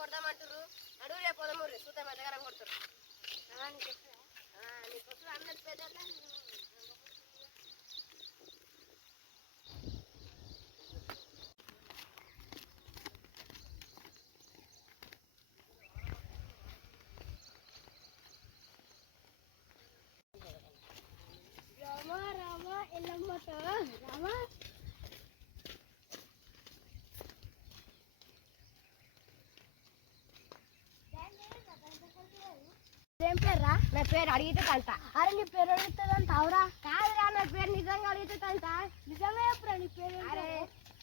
కొడదామంటారు అడుగు రేపు పోదాము చూద్దాం ఎంతగానం కొడతారు నీకు అన్నది పెద్ద ఏం పేర్రా? నా పేరు అడిగితే తంట. అరే నీ పేరు అడిగితే తంట అవురా? కాదురా నా పేరు నిజంగా అడిగితే తంట. నిజమే చెప్పురా నీ పేరు. అరే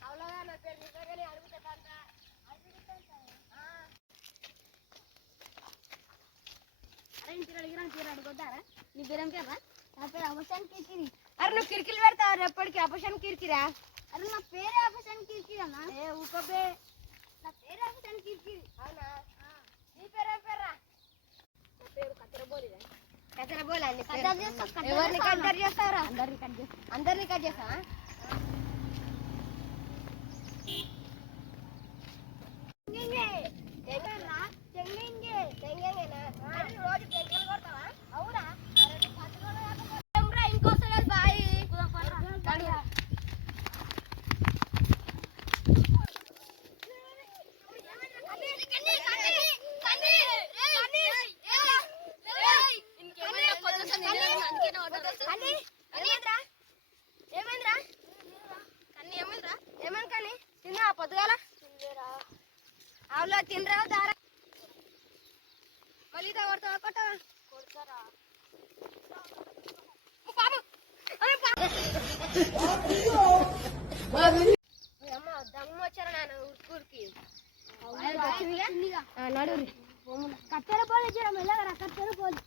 అవునగా నా పేరు నిజంగానే అడిగితే తంట. అరే ఇంటి అడిగిన పేరు అడుగుతారా? నీ పేరు ఏం పేర్రా? నా పేరు అపశాన్ కిరికిరి. అరే నువ్వు కిరికిలు పెడతావు ఎప్పటికీ అపశాన్ కిరికిరా? అరే నా పేరే అపశాన్ కిరికిరి అన్న. ఏ ఊకబే నా పేరు అపశాన్ కిరికిరి. అవునా? నీ పేరు ఏం పేర్రా? ఎవరిని కట్ చేస్తావురా? అందరినీ కట్ చేస్తావా? రోజు టెంకాయలు కొడతావా? అవునా? ఇంకోసారి బాయ్ పొద్దుగాల అవులా తినరా దారా మళ్ళీ కొడతావా కొట్టవా కొడతారా అమ్మ దమ్ము వచ్చారా నాన్న ఊరికి నడు కత్తెర పోలే చూడ మెల్లగా కత్తెర పోలే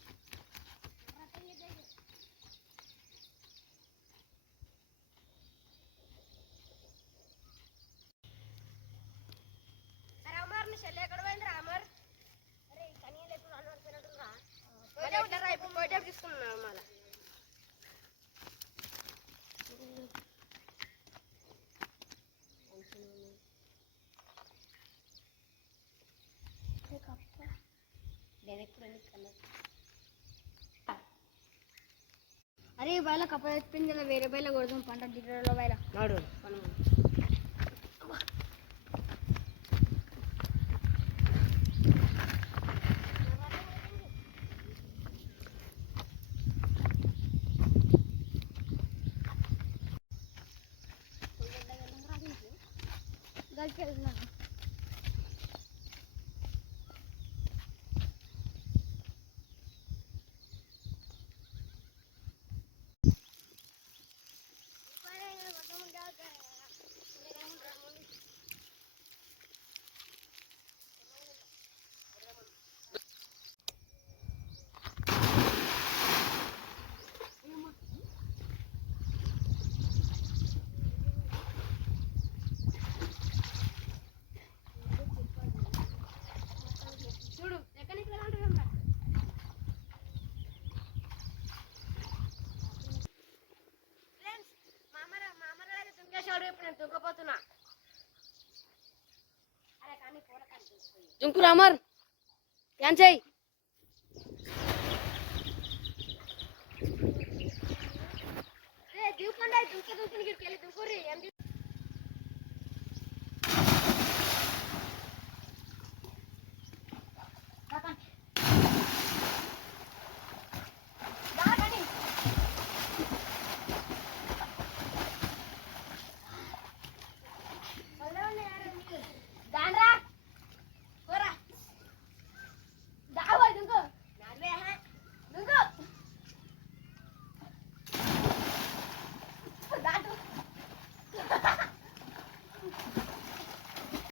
తీసుకున్నాను మళ్ళా అరే బయల కప్ప తెప్పింది వేరే బయల కొడదాం పంట దిగ్గరలో బయల నాడు వెళ్తున్నాను దుంకపోతున్నా దుంకురా అమర్ ఏం చెయ్యి దుంకండి దుంకి దుంకి దుంకురి ఏం